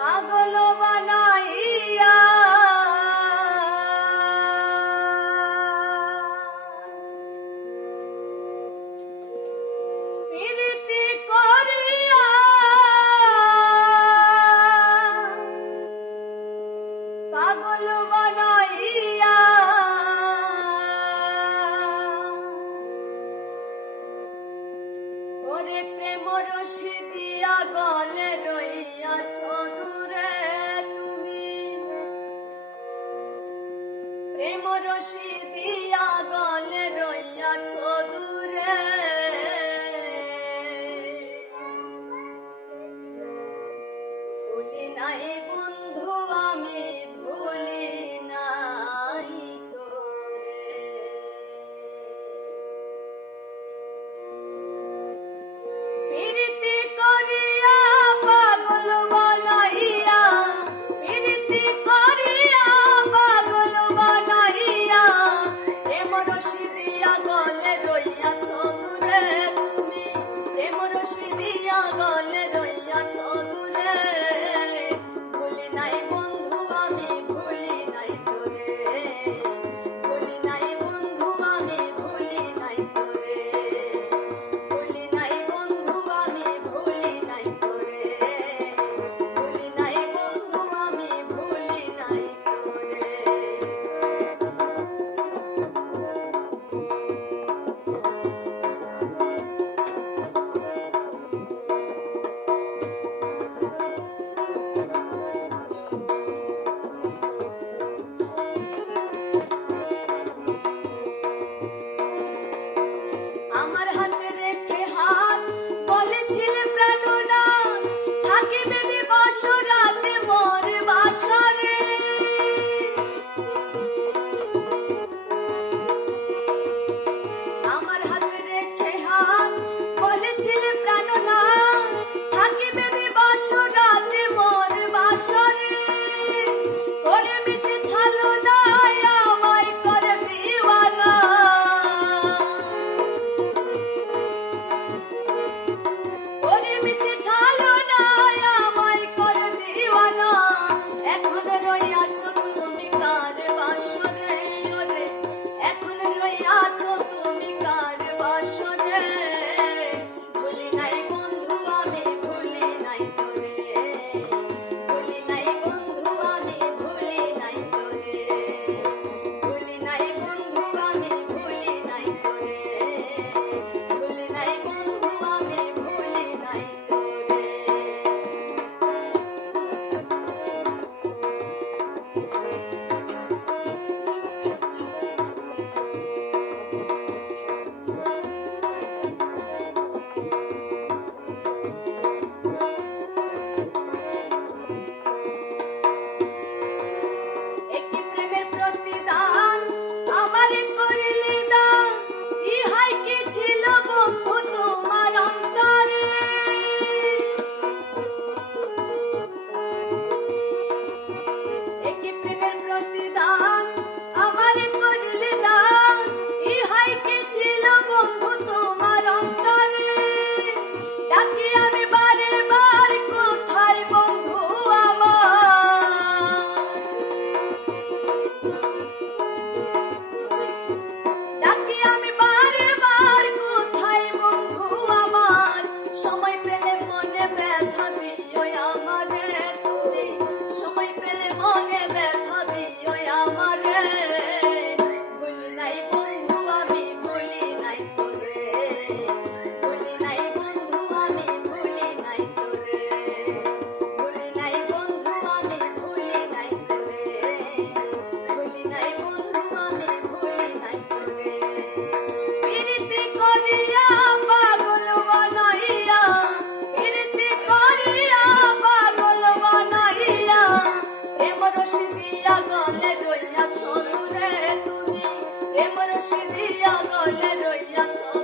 পাগল বানাইয়া। পাগল বানাইয়া। ওরে প্রেম রসি দিয়া গলে রইয়াছ দূর রশি দিয়া গলে রইয়াছ দূরে। নাই Oh, yeah, man. সিঁড়িয়া গলে রইয়াছ